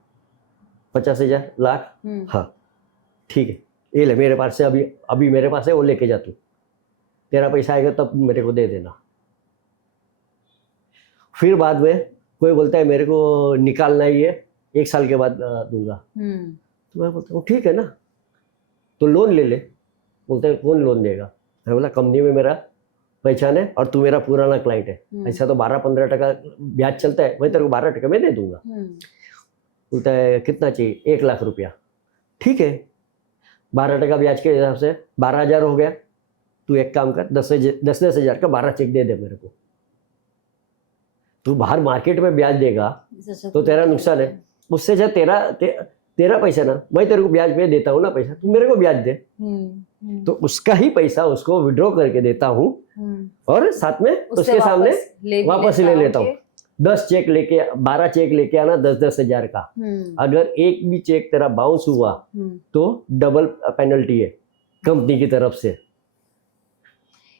50,000, लाख? हाँ ठीक है, ये ले मेरे पास से, अभी मेरे पास है, वो लेके जा तू, तेरा पैसा आएगा तब मेरे को दे देना। फिर बाद में कोई बोलता है मेरे को निकालना ही है, 1 साल के बाद दूंगा। तो मैं बोलता हूँ ठीक है ना, तो लोन ले ले। बोलता है कौन लोन देगा? मैं बोला कंपनी में मेरा पहचान है और तू मेरा पुराना क्लाइंट है, ऐसा तो 12-15% ब्याज चलता है, मैं तेरे को 12% में दे दूंगा। बोलता है कितना चाहिए? 1 लाख रुपया। ठीक है, 12% ब्याज के हिसाब से 12,000 हो गया। तू एक काम कर, 10,000 का 12 चेक दे दे मेरे को। तू बाहर मार्केट में ब्याज देगा तो तेरा नुकसान है, उससे जब तेरा पैसा ना, मैं तेरे को ब्याज पे देता हूँ ना पैसा, तू मेरे को ब्याज दे। तो उसका ही पैसा उसको विड्रॉ करके देता हूँ, और साथ में उसके सामने वापस ले लेता हूँ। 10 चेक लेके, 12 चेक लेके आना 10,000 का। अगर एक भी चेक तेरा बाउंस हुआ तो डबल पेनल्टी है कंपनी की तरफ से।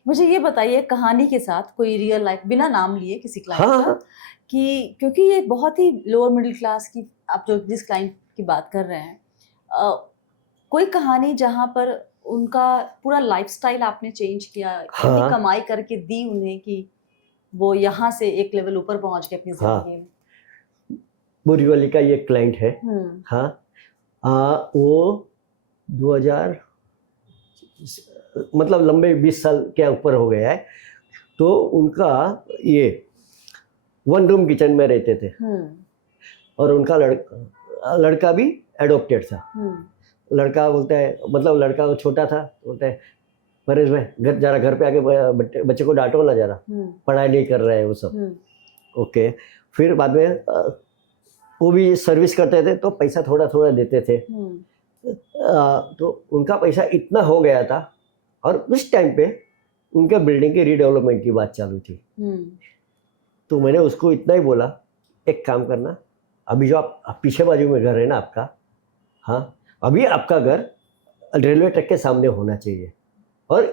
मुझे ये बताइए कहानी के साथ, कोई रियल लाइफ, बिना नाम लिए किसी क्लाइंट का, कि क्योंकि ये बहुत ही लोअर मिडिल क्लास की, आप जो जिस क्लाइंट की बात कर रहे हैं, कोई कहानी जहाँ पर उनका पूरा लाइफस्टाइल आपने चेंज किया, इतनी कमाई करके दी उन्हें कि वो यहाँ से एक लेवल ऊपर पहुंच गए अपनी जिंदगी में? बोरीवली का ये क्लाइंट है। वो 2000 मतलब लंबे 20 साल के ऊपर हो गया है। तो उनका ये 1 रूम किचन में रहते थे, और उनका लड़का भी एडॉप्टेड था। लड़का बोलता है, मतलब लड़का वो छोटा था, बोलता है परेश भाई घर पे आके बच्चे को डांटो ना जरा, पढ़ाई नहीं कर रहा है वो सब। ओके, फिर बाद में वो भी सर्विस करते थे तो पैसा थोड़ा थोड़ा देते थे। तो उनका पैसा इतना हो गया था और उस टाइम पे उनके बिल्डिंग की रीडेवलपमेंट की बात चालू थी। तो मैंने उसको इतना ही बोला, एक काम करना, अभी जो आप पीछे बाजू में घर है ना आपका, हाँ अभी आपका घर रेलवे ट्रैक के सामने होना चाहिए और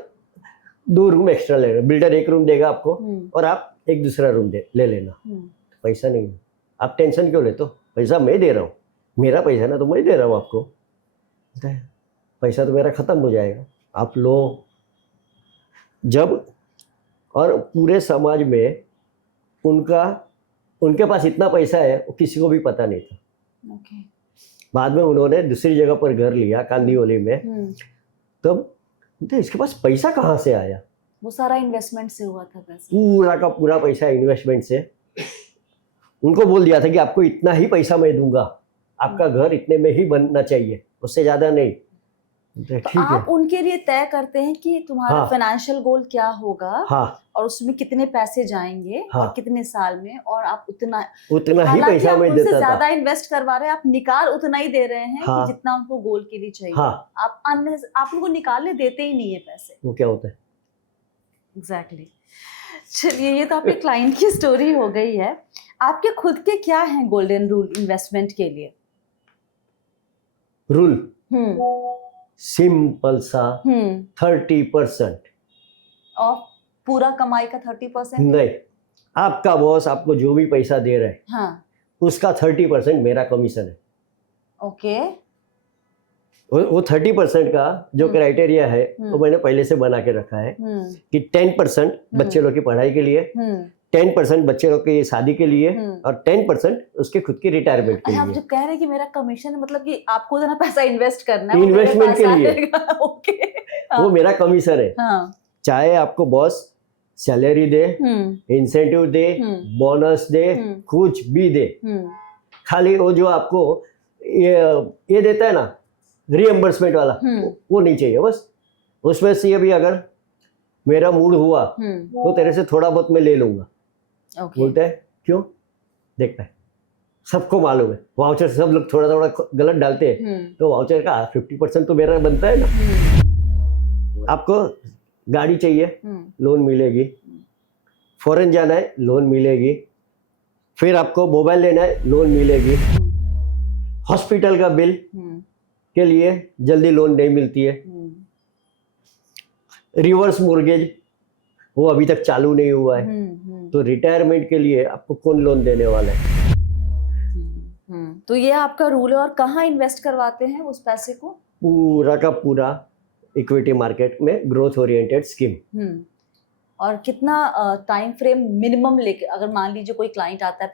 2 रूम एक्स्ट्रा लेना, बिल्डर 1 रूम देगा आपको और आप एक दूसरा रूम ले लेना। पैसा नहीं है, आप टेंशन क्यों लेते हो, पैसा मैं दे रहा हूँ, मेरा पैसा ना तो मैं दे रहा हूँ आपको, पैसा तो मेरा ख़त्म हो जाएगा, आप लो। जब और पूरे समाज में उनके पास इतना पैसा है वो किसी को भी पता नहीं था। बाद में उन्होंने दूसरी जगह पर घर लिया कांदीवली में, तब तो इसके पास पैसा कहाँ से आया? वो सारा इन्वेस्टमेंट से हुआ था पैसा, पूरा का पूरा पैसा इन्वेस्टमेंट से। उनको बोल दिया था कि आपको इतना ही पैसा मैं दूंगा, आपका घर इतने में ही बनना चाहिए, उससे ज्यादा नहीं। तो आप उनके लिए तय करते हैं कि तुम्हारा फाइनेंशियल गोल क्या होगा, और उसमें कितने पैसे जाएंगे और कितने साल में, और आप उतना ही पैसा मैं देता था। ज्यादा इन्वेस्ट करवा रहे हैं, आप निकाल उतना ही दे रहे हैं कि जितना उनको गोल के लिए चाहिए। आप उनको निकालने देते ही नहीं है पैसे। वो क्या होता है? एग्जैक्टली। चलिए, ये तो आपके क्लाइंट की स्टोरी हो गई है। आपके खुद के क्या हैं गोल्डन रूल इन्वेस्टमेंट के लिए? रूल सिंपल सा 30%। और पूरा कमाई का 30% नहीं, आपका बॉस आपको जो भी पैसा दे रहा है, उसका 30% मेरा कमीशन है। ओके। वो 30% का जो क्राइटेरिया है वो मैंने पहले से बना के रखा है कि 10% बच्चे लोग की पढ़ाई के लिए, 10% बच्चे लोग की शादी के लिए और 10% उसके खुद की रिटायरमेंट के लिए। आप जब कह रहे हैं कि मेरा कमीशन, मतलब कि आपको उतना पैसा इन्वेस्ट करना है, इन्वेस्टमेंट के लिए। ओके, वो मेरा कमीशन है। चाहे आपको बॉस सैलरी दे, इंसेंटिव दे, बोनस दे, कुछ भी दे, खाली वो जो आपको ये देता है ना रिएम्बर्समेंट वाला, वो नहीं चाहिए। बस उसमें से भी अगर मेरा मूड हुआ तो तेरे से थोड़ा बहुत मैं ले लूंगा। बोलता है क्यों? देखता है, सबको मालूम है वाउचर सब लोग थोड़ा थोड़ा गलत डालते हैं, तो वाउचर का 50% तो मेरा बनता है ना। आपको गाड़ी चाहिए, लोन मिलेगी। फॉरेन जाना है, लोन मिलेगी। फिर आपको मोबाइल लेना है, लोन मिलेगी। हॉस्पिटल का बिल के लिए जल्दी लोन नहीं मिलती है। रिवर्स मोर्गेज वो अभी तक चालू नहीं हुआ है। तो रिटायरमेंट के लिए आपको कौन लोन देने वाला है? तो ये आपका रूल है। और कहाँ इन्वेस्ट करवाते हैं उस पैसे को? पूरा का पूरा इक्विटी मार्केट में ग्रोथ ओरिएंटेड स्कीम। और कितना टाइम फ्रेम मिनिमम लेके, अगर मान लीजिए कोई क्लाइंट आता है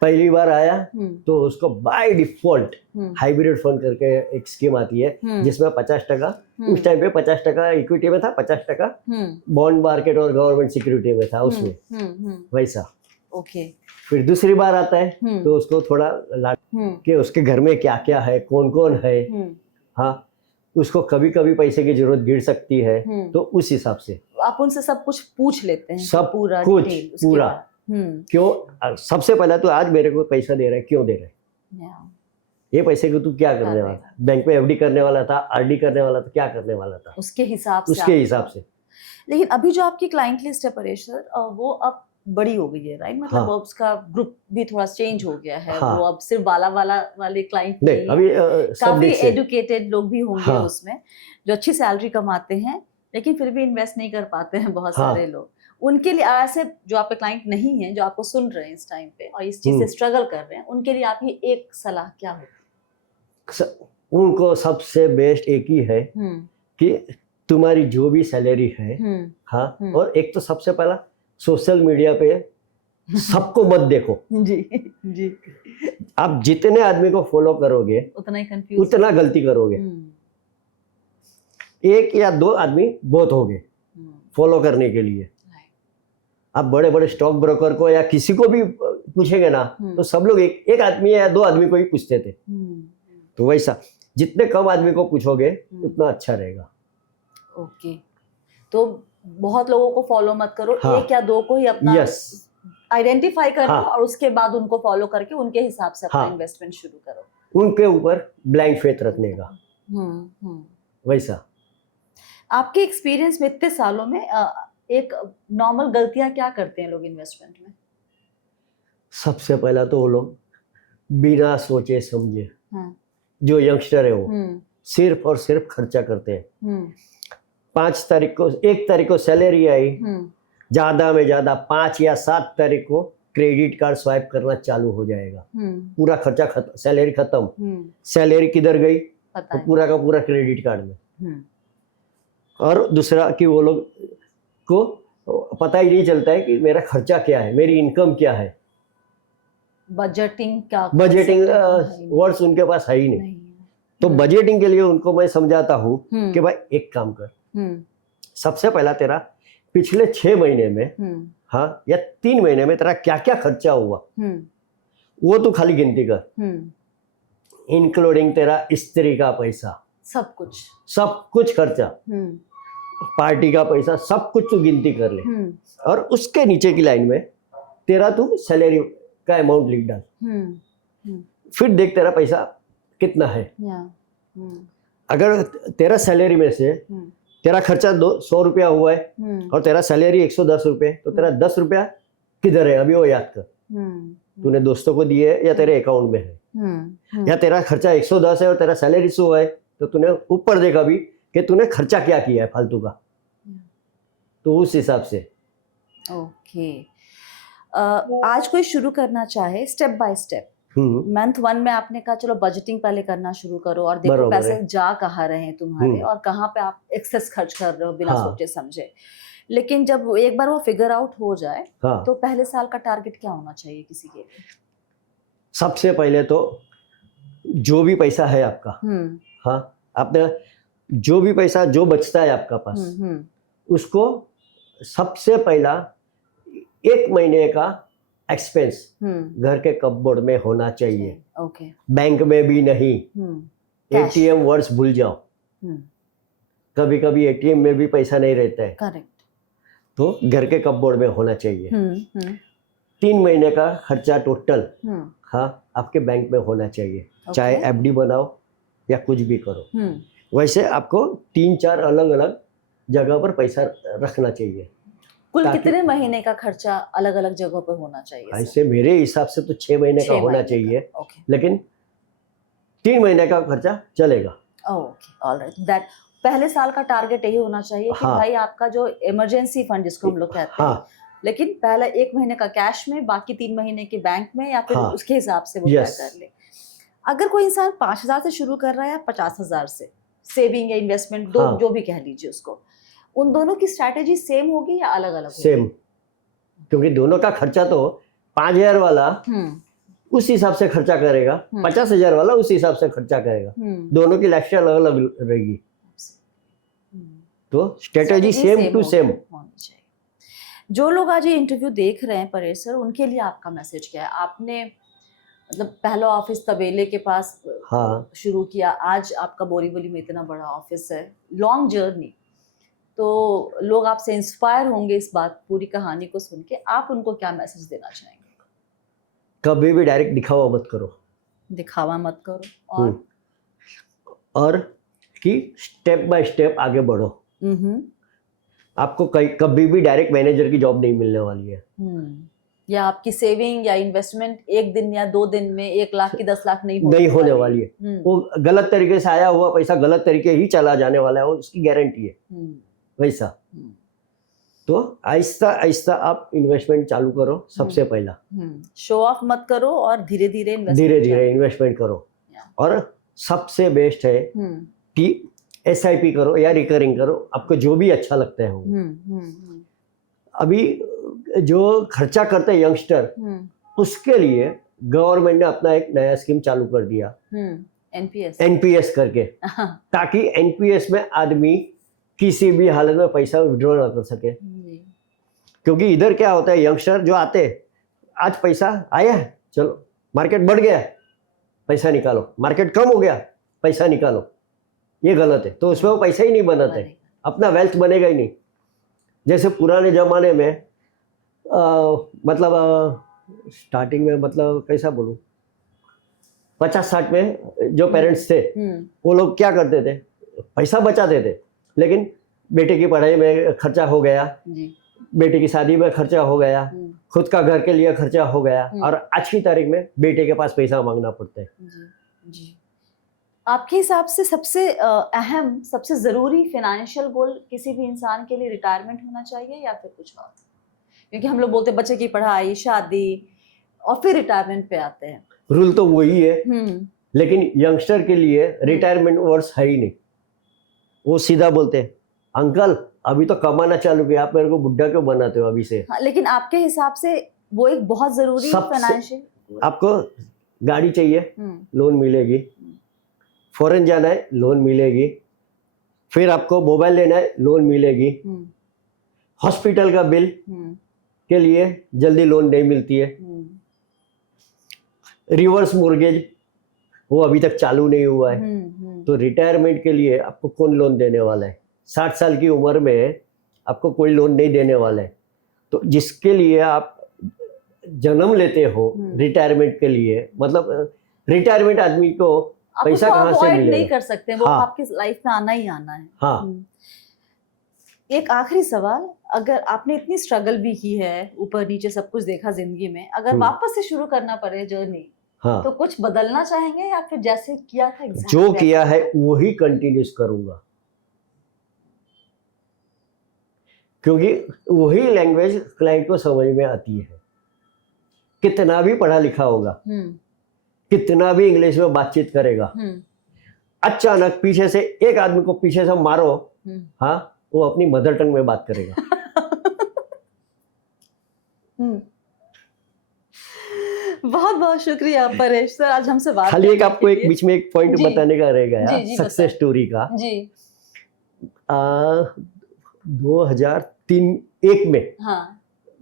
पहली बार आया तो उसको बाय डिफॉल्ट हाइब्रिड फंड करके एक स्कीम आती है जिसमें 50%, उस टाइम पे 50% इक्विटी में था, 50% बॉन्ड मार्केट और गवर्नमेंट सिक्योरिटी में था उसमें, वैसा। ओके। फिर दूसरी बार आता है तो उसको थोड़ा कि उसके घर में क्या क्या है, कौन कौन है, हाँ उसको कभी कभी पैसे की जरूरत गिर सकती है, तो उस हिसाब से आप उनसे सब कुछ पूछ लेते हैं, सब पूरा कुछ पूरा। क्यों? सबसे पहला तो आज मेरे को पैसा दे रहा है, क्यों दे रहा है? ये पैसे को तू क्या करने वाला था? बैंक में एफडी करने वाला था, आरडी करने वाला था, क्या करने वाला था? उसके हिसाब से। लेकिन अभी जो आपकी क्लाइंट लिस्ट है परेश सर, वो अब बड़ी हो गई है, राइट? मतलब उसका ग्रुप भी थोड़ा चेंज हो गया है। वो अब सिर्फ वाले क्लाइंट नहीं, अभी काफी एजुकेटेड लोग भी होंगे उसमें, जो अच्छी सैलरी कमाते हैं लेकिन फिर भी इन्वेस्ट नहीं कर पाते हैं बहुत सारे लोग। उनके लिए ऐसे जो आपके क्लाइंट नहीं हैं, जो आपको सुन रहे हैं इस टाइम पे और इस चीज से स्ट्रगल कर रहे हैं, उनके लिए आपकी एक सलाह क्या होगी? उनको सबसे बेस्ट एक ही है कि तुम्हारी जो भी सैलरी है, हाँ, और एक तो सबसे पहला सोशल मीडिया पे सबको मत देखो। जी। आप जितने आदमी को फॉलो करोगे उतना गलती करोगे। 1 या 2 आदमी बहुत होंगे फॉलो करने के लिए। आप बड़े बड़े स्टॉक ब्रोकर को या किसी को भी पूछेंगे ना, तो सब लोग एक आदमी या 2 आदमी को ही पूछते थे। तो वैसा जितने कम आदमी को पूछोगे उतना अच्छा रहेगा। ओके, तो बहुत लोगों को फॉलो मत करो, हाँ, एक या दो को ही अपना यस, आइडेंटिफाई करो, हाँ, और उसके बाद उनको फॉलो करके उनके हिसाब से अपना हाँ, इन्वेस्टमेंट शुरू करो। उनके ऊपर ब्लाइंड फेथ रखने का, वैसा। आपके एक्सपीरियंस में इतने सालों में एक नॉर्मल गलतियां क्या करते हैं लोग इन्वेस्टमेंट में? सबसे पहला तो वो लोग बिना सोचे समझे, हाँ, जो यंगस्टर है वो सिर्फ और सिर्फ खर्चा करते हैं। 1 तारीख को सैलरी आई, ज्यादा में ज्यादा 5 या 7 तारीख को क्रेडिट कार्ड स्वाइप करना चालू हो जाएगा। पूरा खर्चा सैलरी खत्म। सैलरी किधर गई तो पूरा का पूरा क्रेडिट कार्ड में। और दूसरा कि वो लोग को पता ही नहीं चलता है कि मेरा खर्चा क्या है, मेरी इनकम क्या है। बजटिंग वर्ड्स उनके पास है ही नहीं। तो बजटिंग के लिए उनको मैं समझाता हूँ कि भाई एक काम कर, सबसे पहला तेरा पिछले 6 महीने में, हाँ, या 3 महीने में तेरा क्या क्या खर्चा हुआ वो तू खाली गिनती कर, इंक्लूडिंग तेरा स्त्री का पैसा, सब कुछ खर्चा, पार्टी का पैसा, सब कुछ तू गिनती कर ले। और उसके नीचे की लाइन में तेरा तू सैलरी का अमाउंट लिख डाल। फिर देख तेरा पैसा कितना है। अगर तेरा सैलरी में से तेरा खर्चा 100 रुपया हुआ है और तेरा सैलरी 110 रुपये, तो तेरा 10 रुपया किधर है अभी वो याद कर। तूने दोस्तों को दिए या तेरे अकाउंट में है, या तेरा खर्चा 110 है और तेरा सैलरी 100 है, तो तूने ऊपर देखा भी कि तूने खर्चा क्या किया है फालतू का, तो उस हिसाब से। ओके, आज कोई शुरू करना चाहे स्टेप बाय स्टेप, मंथ 1 में आपने कहा चलो बजटिंग पहले करना शुरू करो और देखो पैसे जा कहाँ रहे हैं तुम्हारे और कहाँ पे आप एक्सेस खर्च कर रहे हो बिना सोचे समझे। लेकिन जब एक बार वो फिगर आउट हो जाए, तो पहले साल का टारगेट क्या होना चाहिए किसी के लिए? सबसे पहले तो जो भी पैसा है आपका, हाँ, आपने जो भी पैसा जो बचता है आपका पास, उसको सबसे पहला 1 महीने का एक्सपेंस घर के कपबोर्ड में होना चाहिए। ओके, बैंक में भी नहीं। एटीएम वर्ड्स भूल जाओ, कभी कभी एटीएम में भी पैसा नहीं रहता है। करेक्ट। तो घर के कपबोर्ड में होना चाहिए। 3 महीने का खर्चा टोटल, हाँ, आपके बैंक में होना चाहिए। चाहे एफडी बनाओ या कुछ भी करो, वैसे आपको 3-4 अलग अलग जगह पर पैसा रखना चाहिए। कुल कितने महीने का खर्चा अलग अलग जगहों पर होना चाहिए? ऐसे मेरे हिसाब से तो 6 महीने का होना चाहिए, लेकिन 3 महीने का खर्चा चलेगा। ओके, ऑलराइट, दैट पहले साल का टारगेट यही होना चाहिए कि भाई आपका जो इमरजेंसी फंड जिसको हम लोग कहते हैं, लेकिन पहला 1 महीने का कैश में, बाकी 3 महीने के बैंक में, या फिर उसके हिसाब से वो तय कर ले। अगर कोई इंसान 5,000 से शुरू कर रहा है या 50,000 से, सेविंग या इन्वेस्टमेंट जो भी कह लीजिए उसको, उन दोनों की स्ट्रैटेजी सेम होगी या अलग अलग? सेम, क्योंकि दोनों का खर्चा तो 5,000 वाला उस हिसाब से खर्चा करेगा, 50,000 वाला उस हिसाब से खर्चा करेगा। दोनों की लाइफस्टाइल अलग अलग रहेगी, तो स्ट्रैटेजी सेम टू सेम होनी चाहिए। जो लोग आज ये इंटरव्यू देख रहे हैं परेश सर, उनके लिए आपका मैसेज क्या है? आपने मतलब पहला ऑफिस तबेले के पास शुरू किया, आज आपका बोरीवली में इतना बड़ा ऑफिस है, लॉन्ग जर्नी, तो लोग आपसे इंस्पायर होंगे इस बात पूरी कहानी को सुन के। आप उनको क्या मैसेज देना चाहेंगे? कभी भी डायरेक्ट दिखावा मत करो, और कि स्टेप बाय स्टेप आगे बढ़ो। आपको कभी भी डायरेक्ट मैनेजर की जॉब नहीं मिलने वाली है। या आपकी सेविंग या इन्वेस्टमेंट 1 दिन या 2 दिन में 1 लाख की 10 लाख नहीं होने वाली है। वो गलत तरीके से आया हुआ पैसा गलत तरीके ही चला जाने वाला है, उसकी गारंटी है। वैसा तो आहिस्ता आहिस्ता आप इन्वेस्टमेंट चालू करो। सबसे पहला शो ऑफ मत करो और धीरे धीरे इन्वेस्टमेंट करो। और सबसे बेस्ट है कि SIP करो या रिकरिंग करो, आपको जो भी अच्छा लगता है वो। अभी जो खर्चा करते हैं यंगस्टर, उसके लिए गवर्नमेंट ने अपना एक नया स्कीम चालू कर दिया, NPS करके, ताकि NPS में आदमी किसी भी हालत में पैसा विड्रॉ ना कर सके। क्योंकि इधर क्या होता है, यंगस्टर जो आते हैं, आज पैसा आया है, चलो मार्केट बढ़ गया, पैसा निकालो, मार्केट कम हो गया, पैसा निकालो, ये गलत है। तो उसमें वो पैसा ही नहीं बनाते, अपना वेल्थ बनेगा ही नहीं। जैसे पुराने ज़माने में मतलब स्टार्टिंग में, मतलब कैसा बोलूँ, 50-60 में जो पेरेंट्स थे वो लोग क्या करते थे, पैसा बचाते थे, लेकिन बेटे की पढ़ाई में खर्चा हो गया, बेटे की शादी में खर्चा हो गया, खुद का घर के लिए खर्चा हो गया, और आज की तारीख में बेटे के पास पैसा मांगना पड़ता है। जी। आपके हिसाब से सबसे अहम, सबसे ज़रूरी फाइनेंशियल गोल किसी भी इंसान के लिए रिटायरमेंट होना चाहिए या फिर कुछ और? क्योंकि हम लोग बोलते हैं बच्चे की पढ़ाई, शादी, और फिर रिटायरमेंट पे आते हैं। रूल तो वही है, लेकिन यंगस्टर के लिए रिटायरमेंट वर्ड्स है ही नहीं। वो सीधा बोलते हैं, अंकल अभी तो कमाना चालू किया, आप मेरे को बुढ़ा क्यों बनाते हो अभी से। हाँ, लेकिन आपके हिसाब से वो एक बहुत जरूरी फाइनेंशियल, आपको गाड़ी चाहिए, लोन मिलेगी, फॉरेन जाना है, लोन मिलेगी, फिर आपको मोबाइल लेना है, लोन मिलेगी, हॉस्पिटल का बिल के लिए जल्दी लोन नहीं मिलती है, रिवर्स मोर्गेज वो अभी तक चालू नहीं हुआ है। तो रिटायरमेंट के लिए आपको कौन लोन देने वाला है? 60 साल की उम्र में आपको कोई लोन नहीं देने वाला है। तो जिसके लिए आप जन्म लेते हो रिटायरमेंट के लिए, मतलब रिटायरमेंट आदमी को पैसा कहाँ से मिलेगा? नहीं कर सकते, वो आपकी लाइफ में आना ही आना है। हाँ। एक आखिरी सवाल, अगर आपने इतनी स्ट्रगल भी की है, ऊपर नीचे सब कुछ देखा जिंदगी में, अगर वापस से शुरू करना पड़े जर्नी, तो कुछ बदलना चाहेंगे या फिर जैसे किया था जो किया है वही कंटिन्यूस करूंगा, क्योंकि वही लैंग्वेज क्लाइंट को समझ में आती है। कितना भी पढ़ा लिखा होगा, कितना भी इंग्लिश में बातचीत करेगा, अचानक पीछे से एक आदमी को पीछे से मारो, हाँ, वो अपनी मदर टंग में बात करेगा। बहुत बहुत शुक्रिया परेश सर, आज हमसे बात खाली एक आपको एक बीच में एक पॉइंट बताने का रहेगा यार, सक्सेस स्टोरी का। जी। 2003-1 में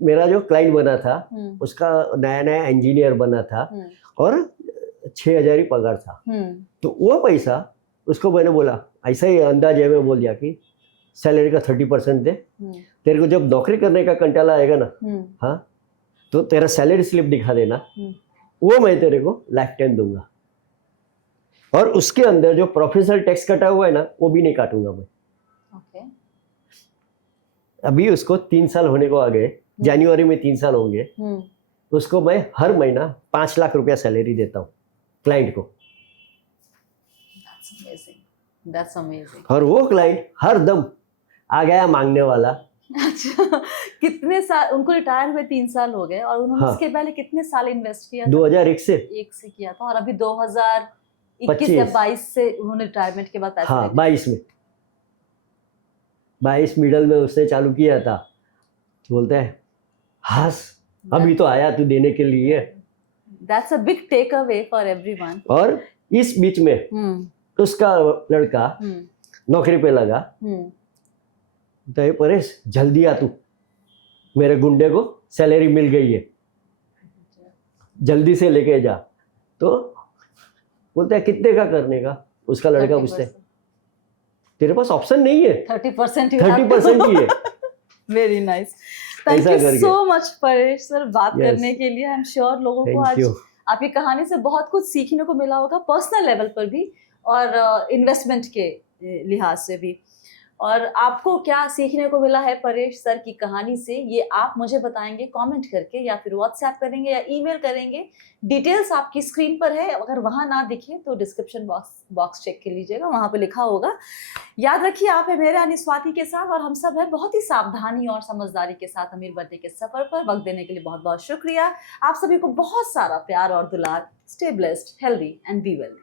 मेरा जो क्लाइंट बना था उसका नया नया इंजीनियर बना था और 6,000 ही पगार था। तो वो पैसा उसको मैंने बोला, ऐसा ही अंदाजे में बोल दिया कि सैलरी का 30% दे, तेरे को जब नौकरी करने का कंटाला आएगा ना, हाँ, तो तेरा सैलरी स्लिप दिखा देना, वो मैं तेरे को लाइफ टाइम दूंगा, और उसके अंदर जो प्रोफेशनल टैक्स कटा हुआ है ना, वो भी नहीं काटूंगा मैं। अभी उसको 3 साल होने को आ गए, जनवरी में 3 साल होंगे, उसको मैं हर महीना 5 लाख रुपया सैलरी देता हूँ क्लाइंट को। That's amazing. और वो क्लाइंट हर दम आ गया मांगने वाला। अच्छा, कितने साल उनको रिटायर हुए? 3 साल हो गए, और उन्होंने इसके पहले कितने साल इन्वेस्ट किया? 2001 से किया था, और अभी 2021 या 22 से उन्होंने रिटायरमेंट के बाद पैसे 22 मिडल में उसने चालू किया था। बोलते हैं हंस, अभी तो आया तू देने के लिए। That's a big takeaway for everyone. और इस बीच में उसका लड़का नौकरी पे लगा, तो ये परेश जल्दी आ, तू मेरे गुंडे को सैलरी मिल गई है, जल्दी से लेके जा। तो बोलता है कितने का करने का? उसका लड़का पूछता है तेरे पास ऑप्शन नहीं है, 30% ही है। Very nice, thank you so much Paresh sir बात करने के लिए। आई एम श्योर लोगों को आज आपकी कहानी से बहुत कुछ सीखने को मिला होगा, पर्सनल लेवल पर भी और इन्वेस्टमेंट के लिहाज से भी। और आपको क्या सीखने को मिला है परेश सर की कहानी से, ये आप मुझे बताएंगे कमेंट करके, या फिर व्हाट्सएप करेंगे या ईमेल करेंगे। डिटेल्स आपकी स्क्रीन पर है, अगर वहाँ ना दिखे तो डिस्क्रिप्शन बॉक्स चेक कर लीजिएगा, वहाँ पे लिखा होगा। याद रखिए, आप है मेरे यानी स्वाति के साथ, और हम सब है बहुत ही सावधानी और समझदारी के साथ अमीर बनने के सफर पर। वक्त देने के लिए बहुत बहुत शुक्रिया। आप सभी को बहुत सारा प्यार और दुलार। Stay blessed, healthy and be well.